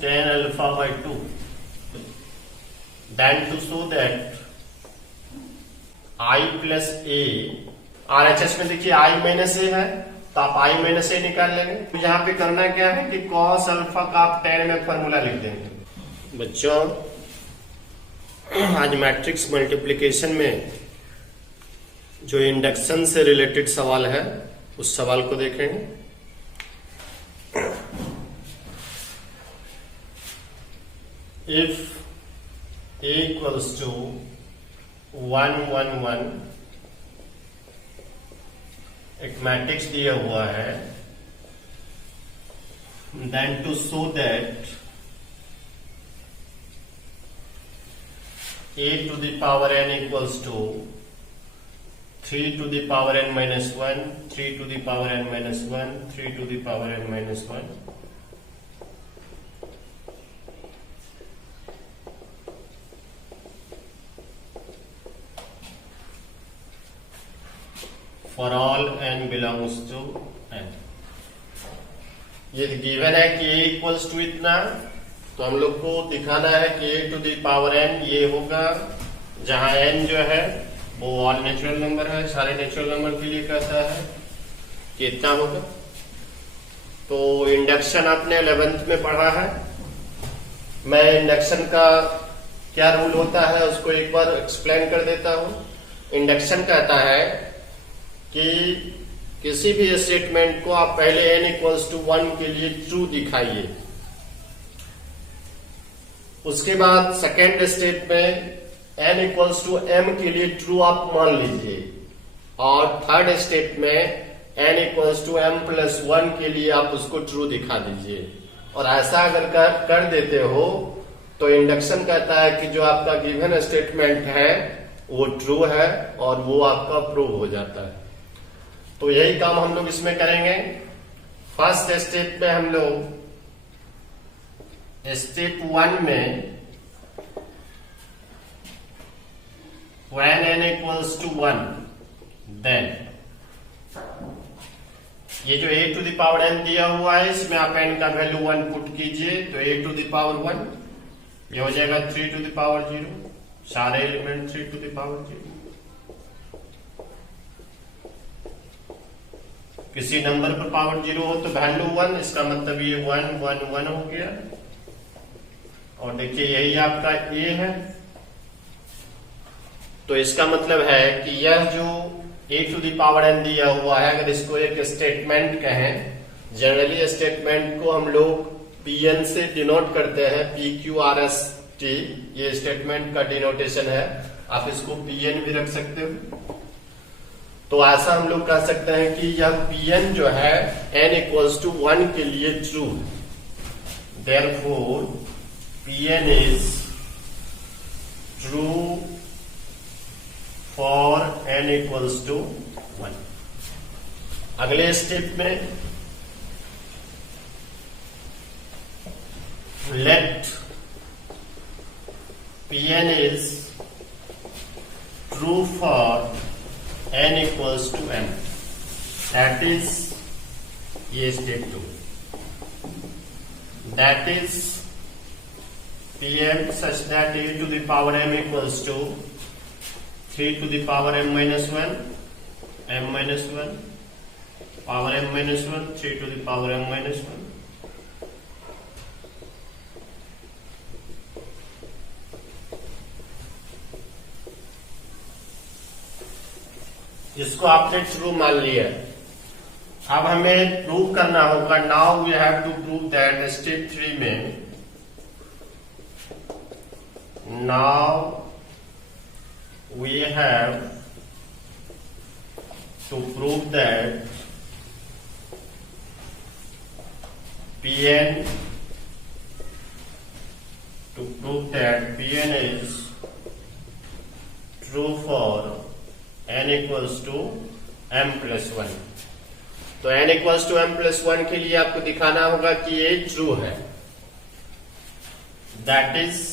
tan alpha by 2. Then to show that I plus a, RHS में देखिए I minus ए है, तो आप I माइनस ए निकाल लेंगे। तो यहाँ पे करना क्या है कि cos अल्फा का आप tan में फॉर्मूला लिख देंगे। बच्चों आज मैट्रिक्स मल्टीप्लिकेशन में जो इंडक्शन से रिलेटेड सवाल है उस सवाल को देखेंगे। If a equals to 1 1 1, एक मैट्रिक्स दिया हुआ है, then to show that a to the power n equals to 3 to the power n minus 1, 3 to the power n minus 1, 3 to the power n minus 1. For all n belongs to n. ये given है कि a equals to इतना, तो हम लोग को दिखाना है कि a to the power n ये होगा, जहां n जो है वो ऑल नेचुरल नंबर है, सारे नेचुरल नंबर के लिए कहता है कि इतना होगा। तो इंडक्शन आपने 11th में पढ़ा है। मैं इंडक्शन का क्या रूल होता है उसको एक बार एक्सप्लेन कर देता हूं। इंडक्शन कहता है कि किसी भी स्टेटमेंट को आप पहले n इक्वल्स टू 1 के लिए ट्रू दिखाइए, उसके बाद सेकेंड स्टेट में n इक्वल्स टू m के लिए ट्रू आप मान लीजिए, और थर्ड स्टेट में n equals to m plus 1 के लिए आप उसको ट्रू दिखा दीजिए। और ऐसा अगर कर देते हो तो इंडक्शन कहता है कि जो आपका गिवन स्टेटमेंट है वो ट्रू है और वो आपका प्रूव हो जाता है। तो यही काम हम लोग इसमें करेंगे। फर्स्ट स्टेप में हम लोग स्टेप 1 में when n equals to 1, then ये जो a to the power n दिया हुआ है इसमें आप n का वैल्यू 1 पुट कीजिए, तो a to the power 1 ये हो जाएगा 3 to the power 0, सारे एलिमेंट 3 to the power 0। किसी नंबर पर पावर 0 हो तो वैल्यू 1, इसका मतलब ये 1 1 1 हो गया। और देखिए यही आपका a है, तो इसका मतलब है कि यह जो a to the power n दिया हुआ है, अगर इसको एक स्टेटमेंट कहें, जनरली स्टेटमेंट को हम लोग pn से डिनोट करते हैं, PQRST ये स्टेटमेंट का डिनोटेशन है, आप इसको pn भी रख सकते हो। तो ऐसा हम लोग कह सकते हैं कि यह pn जो है n इक्वल्स टू 1 के लिए true, therefore pn is true for n equals to 1। अगले स्टेप में let pn is true for n equals to m, that is ये step 2, that is pm such that a to the power m equals to 3 to the power m minus 1, m minus 1, power m minus 1, 3 to the power m minus 1। इसको आपने true मान लिया। अब हमें prove करना होगा, now we have to prove that step 3 में, now we have to prove that pn, to prove that pn is true for n equals to m plus 1। तो n equals to m plus 1 के लिए आपको दिखाना होगा कि ये true है, that is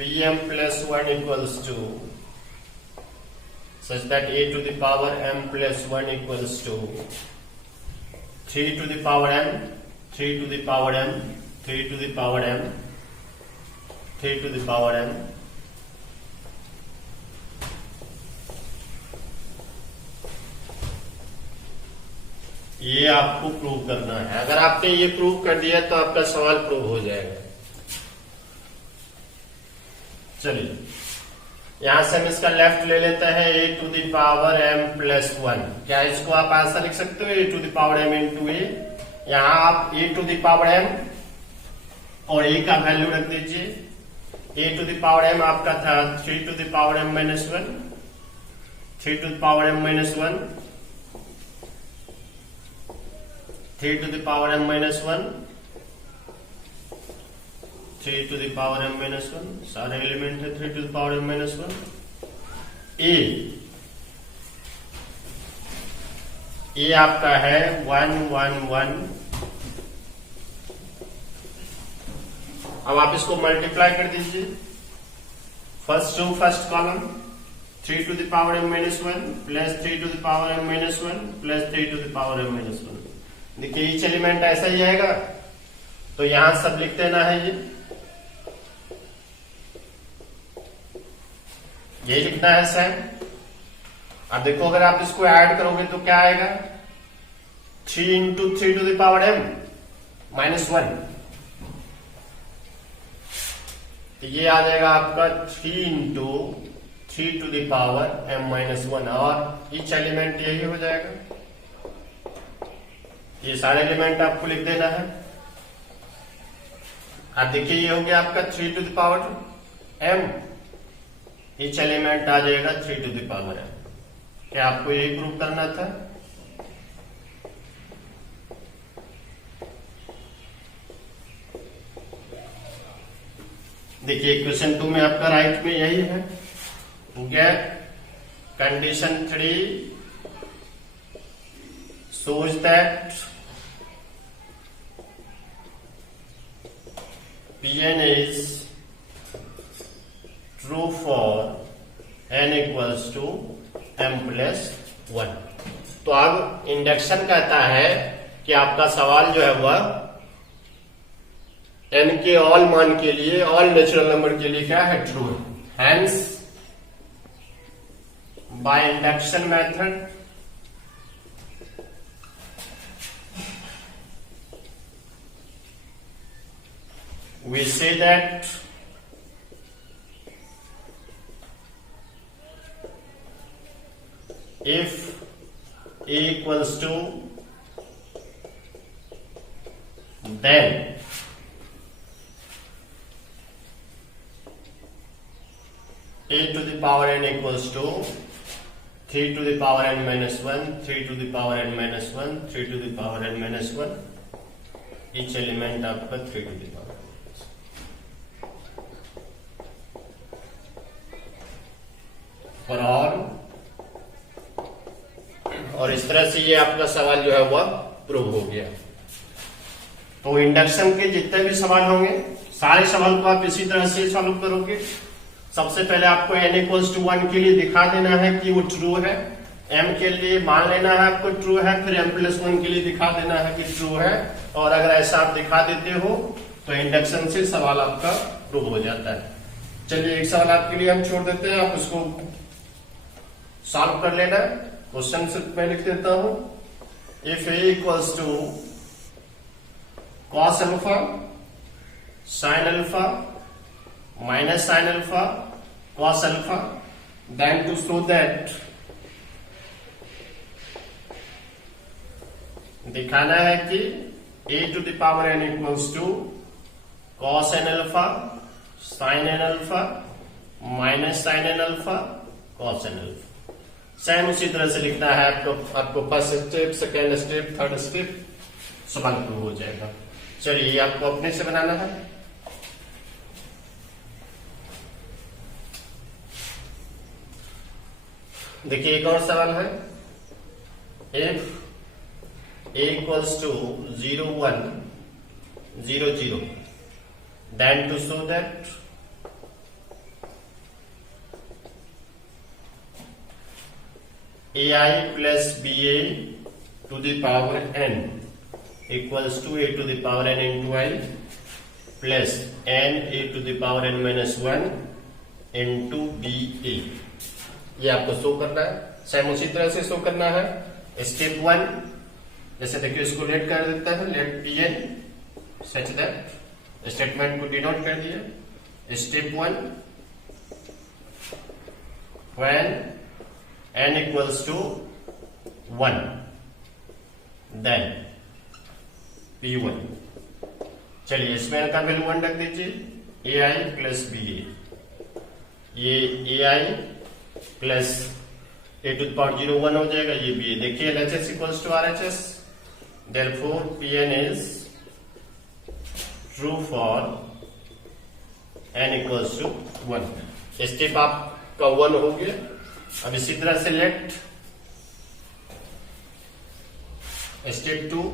pm plus 1 equals to such that a to the power m plus 1 equals to 3 to the power m, 3 to the power m, 3 to the power m, 3 to the power m, ये आपको prove करना है। अगर आपने ये prove कर दिया तो आपका सवाल प्रूव हो जाएगा। चलिए यहां से हम इसका लेफ्ट ले लेते हैं, a to the power m plus 1। क्या इसको आप ऐसा लिख सकते हो, a to the power m into a. यहां आप a to the power m और a का वैल्यू रख दीजिए। a to the power m आपका था 3 to the power m minus 1, 3 to the power m minus 1, 3 to the power m minus 1, 3 to the power m minus 1, सारे element है 3 to the power m minus 1। ए आपका है 1 1 1। अब आप इसको multiply कर दीजिए, first to first column 3 to the power m minus 1 plus 3 to the power m minus 1 plus 3 to the power m minus 1। देखिए ईच एलिमेंट ऐसा ही आएगा, तो यहां सब लिख देना है, ये लिखना है सैम। अब देखो अगर आप इसको ऐड करोगे तो क्या आएगा, 3 into 3 to the power m minus 1, तो ये आ जाएगा आपका 3 into 3 to the power m minus 1, और ईच एलिमेंट यही हो जाएगा। ये सारे एलिमेंट आपको लिख देना है। अब देखिए ये हो गया आपका 3 to the power m, each element आ जाएगा 3 टू द पावर m। क्या आपको यही प्रूव करना था? देखिए क्वेश्चन 2 में आपका राइट में यही है। Get condition 3 shows that Pn is true for n equals to m plus 1। तो अब इंडक्शन कहता है कि आपका सवाल जो है वह n के ऑल मान के लिए, ऑल नेचुरल नंबर के लिए क्या है, ट्रू है। Hence by induction method we say that if a equals to, then a to the power n equals to 3 to the power n minus 1, 3 to the power n minus 1, 3 to the power n minus 1, each element आपका 3 to the power। और इस तरह से ये आपका सवाल जो है वह प्रूव हो गया। तो इंडक्शन के जितने भी सवाल होंगे सारे सवाल को आप इसी तरह से सॉल्व करोगे। सबसे पहले आपको n इक्वल्स टू 1 के लिए दिखा देना है कि वो ट्रू है, m के लिए मान लेना है आपको ट्रू है, फिर m प्लस 1 के लिए दिखा देना है कि ट्रू है। और अगर ऐसा आप दिखा देते हो तो इंडक्शन से सवाल आपका प्रूव हो जाता है। चलिए एक सवाल आपके लिए हम छोड़ देते हैं, आप उसको सॉल्व कर लेना। क्वेश्चन से मैं लिख देता हूं, if a equals to cos alpha sine alpha minus sine alpha cos alpha, then to show that, दिखाना है कि a to the power n equals to cos n alpha sine n alpha minus sine n alpha cos n alpha. Same उसी तरह से लिखना है आपको first step, second step, third step, सवाल प्रूव हो जाएगा। चलिए ये आपको अपने से बनाना है। देखिए एक और सवाल है, if a equals to 0 1 0 0, then to show that ai plus ba to the power n equals to a to the power n into I plus n a to the power n minus 1 into B ए। ये आपको show करना है। Same उसी तरह से show करना है। Step 1 जैसे देखिए इसको लेट कर देता है, let P n such that statement को डिनोट कर दिया। Step 1 when n equals to 1 then p1। चलिए इसमें n का वैल्यू 1 रख दीजिए। ai प्लस बी ए, ये ai plus a to the power 0 1 हो जाएगा, ये बी ए। देखिए LHS equals to RHS, therefore Pn is true for n equals to 1। Step आपका 1 हो गया। अब इसी तरह से let step 2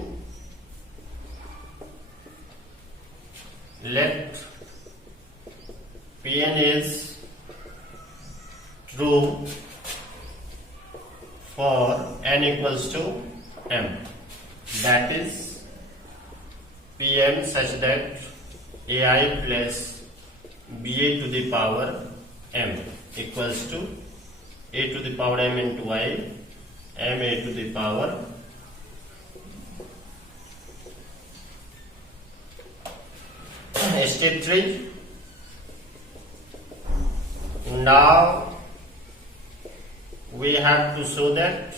let Pn is true for n equals to m, that is Pn such that ai plus ba to the power m equals to a to the power m into I, m a to the power step 3. Now we have to show that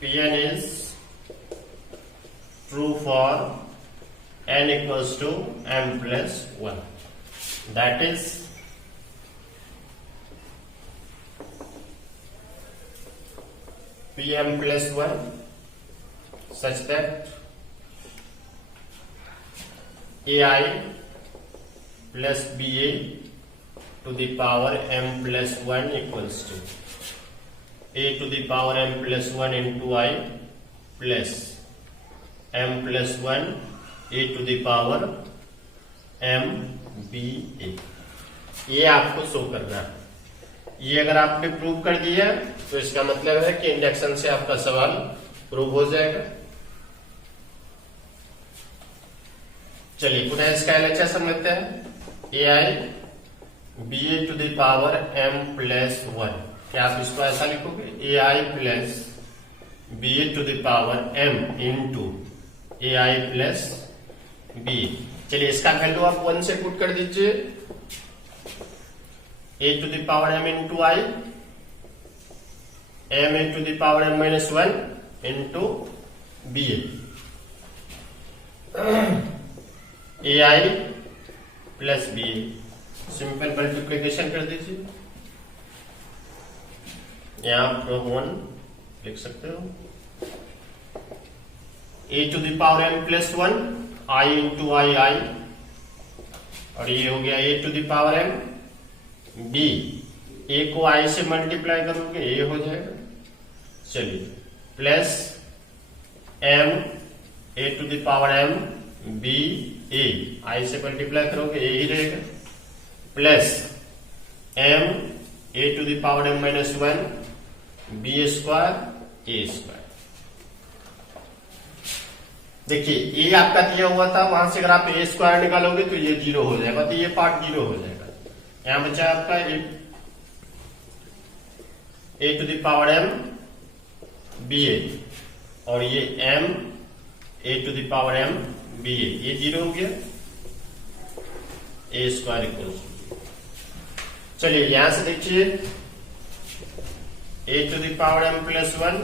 Pn is true for n equals to m plus 1, that is Pm plus 1 such that ai plus ba to the power m plus 1 equals to a to the power m plus 1 into I plus m plus 1 a to the power m b a। ये आपको show करना है। ये अगर आपने prove कर दिया तो इसका मतलब है कि इंडक्शन से आपका सवाल प्रूव हो जाएगा। चलिए पुनः इसका LHS समझते हैं। ai ba to the power m plus 1, क्या आप इसको ऐसा लिखोगे? ai plus ba to the power m into ai plus b। चलिए इसका वैल्यू आप 1 से पुट कर दीजिए। a to the power m into I, m a to the power m minus 1 into B A I plus B A. Simple multiplication कर दीजिए। यहां आप 1 लिख सकते हो। a to the power m plus 1 I into I I, और ये हो गया a to the power m b। a को i से मल्टीप्लाई करोगे a हो जाएगा। चलिए plus m a to the power m b a, i से मल्टीप्लाई करोगे a ही रहेगा, plus m a to the power m minus 1 b square a square. देखिए a आपका दिया हुआ था, वहां से अगर आप a स्क्वायर निकालोगे तो ये 0 हो जाएगा, तो ये पार्ट 0 हो जाएगा। यहां बचा आपका a to the power m b a, और ये m a to the power m b a, ये 0 हो गया। a square equal. चलिए यहां से देखिए a to the power m plus 1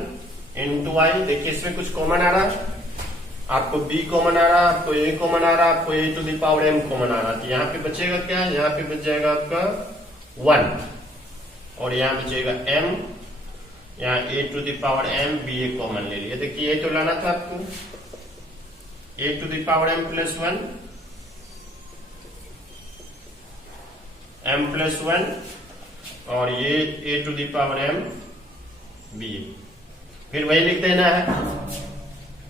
into I. देखिए इसमें कुछ कॉमन आ रहा है, आपको b कॉमन आ रहा है, आपको a कॉमन आ रहा है, आपको a to the power m common आ रहा है। तो यहाँ पे बचेगा क्या? यहाँ पे बच जाएगा आपका 1, और यहाँ बचेगा m, यहाँ a to the power m b a common ले लिया। देखिए ये तो लाना था आपको, a to the power m plus 1 m plus 1, और ये a to the power m b a। फिर वही लिख देना है।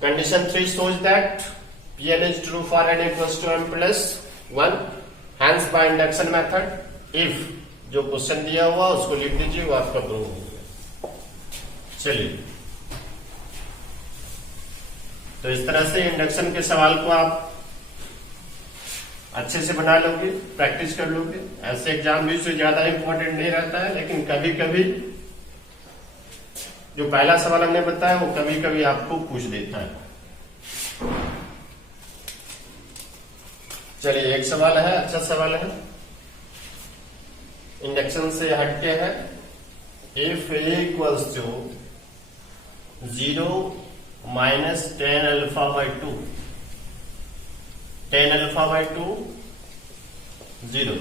Condition 3 shows that Pn is true for n equals to m plus 1, hence by induction method if जो question दिया हुआ उसको लिख दीजिए, वो आपका प्रूव हो गया। चलिए, तो इस तरह से इंडक्शन के सवाल को आप अच्छे से बना लोगे, प्रैक्टिस कर लोगे। ऐसे एग्जाम भी से ज्यादा इंपॉर्टेंट नहीं रहता है, लेकिन कभी कभी जो पहला सवाल हमने बताया वो कभी कभी आपको पूछ देता है। चलिए, एक सवाल है, अच्छा सवाल है, इंडक्शन से हटके है। If a equals to 0 minus 10 alpha by 2, 10 alpha by 2 0,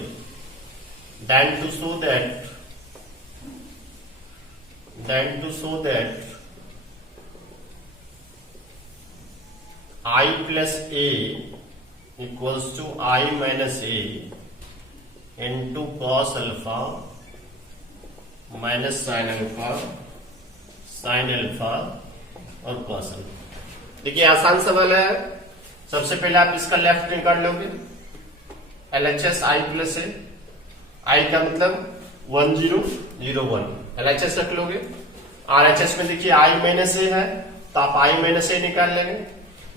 then to show that I plus a equals to I minus a into cos alpha minus sin alpha और cos alpha। देखिए, आसान सवाल है। सबसे पहले आप इसका लेफ्ट निकाल लोगे, LHS I प्लस है, I का मतलब 1 0 0 1, LHS रख लोगे। RHS में देखिए I माइनस ए है, तो आप I माइनस ए निकाल लेंगे।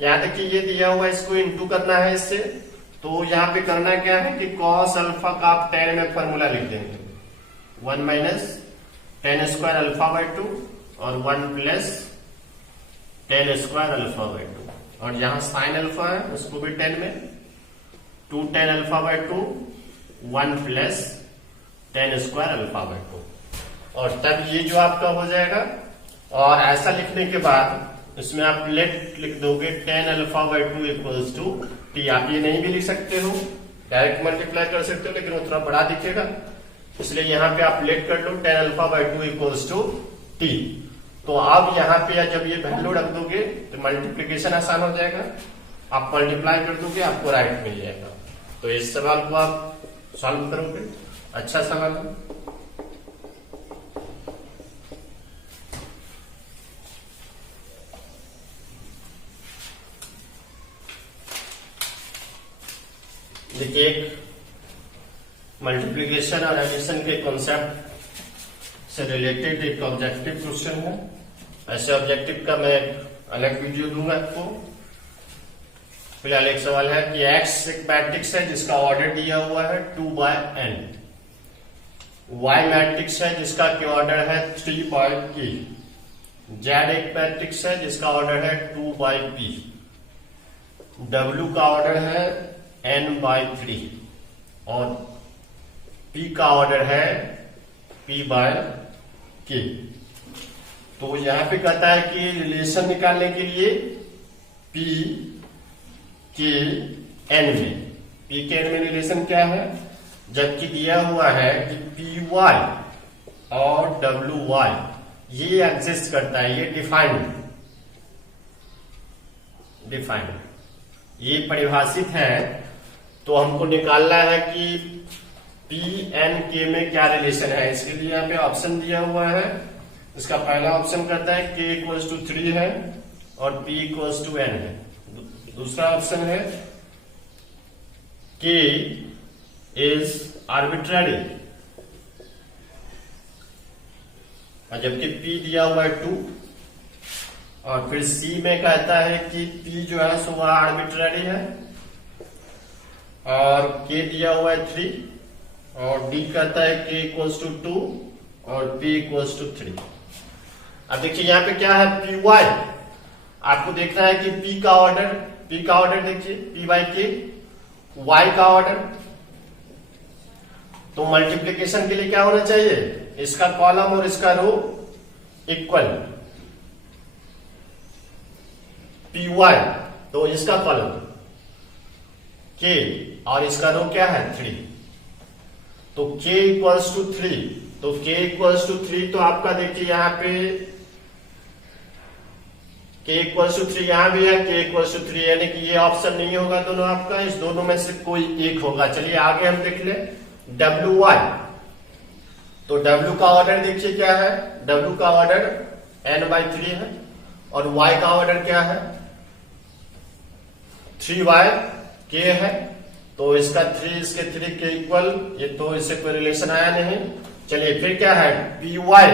यहां तक कि ये दिया हुआ, इसको इंटू करना है इससे, तो यहाँ पे करना क्या है कि cos अल्फा का आप 10 में फॉर्मूला लिख देंगे, 1 माइनस 10 स्क्वायर अल्फा बाई 2 और 1 प्लस 10 स्क्वायर अल्फा बाई 2, और यहां साइन अल्फा है उसको भी 10 में, 2 10 alpha by 2 1 plus 10 square alpha by 2, और तब ये जो आपका हो जाएगा। और ऐसा लिखने के बाद इसमें आप लेट लिख दोगे 10 alpha by 2 equals to t. आप ये नहीं भी लिख सकते हो, डायरेक्ट मल्टीप्लाई कर सकते हो, लेकिन वो थोड़ा बड़ा दिखेगा, इसलिए यहां पे आप लेट कर लो 10 alpha by 2 equals to t. तो आप यहाँ पे जब ये वैल्यू रख दोगे तो मल्टीप्लीकेशन आसान हो जाएगा, आप मल्टीप्लाई कर दोगे, आपको राइट मिल जाएगा। तो इस सवाल को आप सॉल्व करोगे, अच्छा सवाल है। देखिए, एक मल्टीप्लीकेशन और एडिशन के कॉन्सेप्ट से रिलेटेड एक ऑब्जेक्टिव क्वेश्चन है। ऐसे ऑब्जेक्टिव का मैं अलग वीडियो दूंगा आपको। फिलहाल एक सवाल है कि x एक मैट्रिक्स है जिसका ऑर्डर दिया हुआ है 2/n, y मैट्रिक्स है जिसका की ऑर्डर है 3/k, z एक मैट्रिक्स है जिसका ऑर्डर है 2/p, w का ऑर्डर है n/3 और p का ऑर्डर है p/k। तो यहां पे कहता है कि रिलेशन निकालने के लिए p के n में रिलेशन क्या है, जबकि दिया हुआ है कि py और wy ये एग्जिस्ट करता है, ये डिफाइंड ये परिभाषित है। तो हमको निकालना है कि p n k में क्या रिलेशन है। इसके लिए यहाँ पे ऑप्शन दिया हुआ है। इसका पहला ऑप्शन कहता है k इक्वल्स टू 3 है और p इक्वल्स टू n है। दूसरा ऑप्शन है k इज आर्बिट्ररी, और जबकि p दिया हुआ है 2, और फिर c में कहता है कि p जो है सो वह आर्बिट्ररी है, और k दिया हुआ है 3, और d कहता है k इक्वल्स टू 2 और p इक्वल्स टू 3। अब देखिए यहाँ पे क्या है, py आपको देखना है कि p का ऑर्डर देखिए p/k, y का ऑर्डर। तो मल्टीप्लिकेशन के लिए क्या होना चाहिए, इसका कॉलम और इसका रो इक्वल, py तो इसका कॉलम k और इसका रो क्या है 3, तो k इक्वल्स टू 3, तो k इक्वल्स टू 3, तो आपका देखिए यहाँ पे k इक्वल्स टू 3 यहां भी है, k इक्वल्स टू 3, यानी कि ये ऑप्शन नहीं होगा दोनों आपका, इस दोनों में से कोई एक होगा। चलिए आगे हम देख ले wy। तो w का ऑर्डर देखिए क्या है, w का ऑर्डर n/3 है, और y का ऑर्डर क्या है 3y है। तो इसका 3 इसके 3 के इक्वल, ये तो इससे कोई रिलेशन आया नहीं। चलिए फिर क्या है, py wy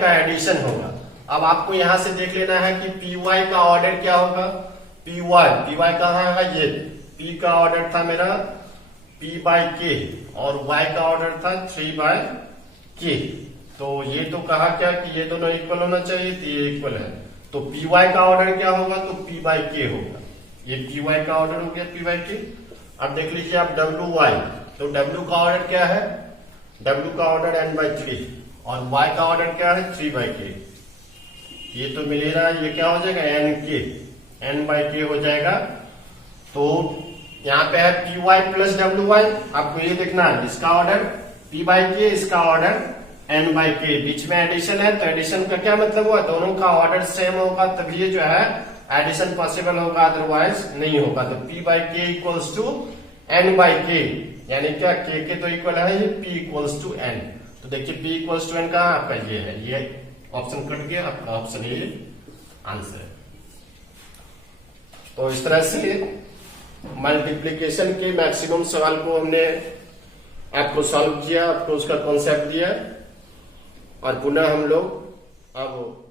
का एडिशन होगा, अब आपको यहां से देख लेना है कि पी वाई का ऑर्डर क्या होगा। पी वाई कहाँ है, ये पी का ऑर्डर था मेरा पी बाई के और वाई का ऑर्डर था 3 बाय के। तो ये तो कहा क्या कि ये दोनों इक्वल होना चाहिए, तो ये इक्वल है। तो पी वाई का ऑर्डर क्या होगा, तो पी बाई के होगा। ये पी वाई का ऑर्डर हो गया पी बाई के। अब देख लीजिए आप डब्ल्यू वाई, तो डब्ल्यू का ऑर्डर क्या है, डब्ल्यू का ऑर्डर एन बाई 3 और वाई का ऑर्डर क्या है 3 बाई के। ये तो मिलेगा, ये क्या हो जाएगा एन के, एन बाई के हो जाएगा। तो यहाँ पे है P Y plus W Y. आपको ये देखना है इसका ऑर्डर पी बाई के, इसका ऑर्डर एन बाई के, बीच में एडिशन है। तो एडिशन का क्या मतलब हुआ, दोनों का ऑर्डर सेम होगा तभी ये जो है एडिशन पॉसिबल होगा, अदरवाइज नहीं होगा। तो पी बाई के इक्वल्स टू एन बाई के, यानी क्या के तो इक्वल है ये पी इक्वल्स टू एन। तो देखिए पी इक्वल्स टू एन कहा आपका ये है, ये ऑप्शन कट गया, आपका ऑप्शन ये आंसर है। तो इस तरह से मल्टीप्लीकेशन के मैक्सिमम सवाल को हमने आपको सॉल्व किया, आपको उसका कॉन्सेप्ट दिया और पुनः हम लोग अब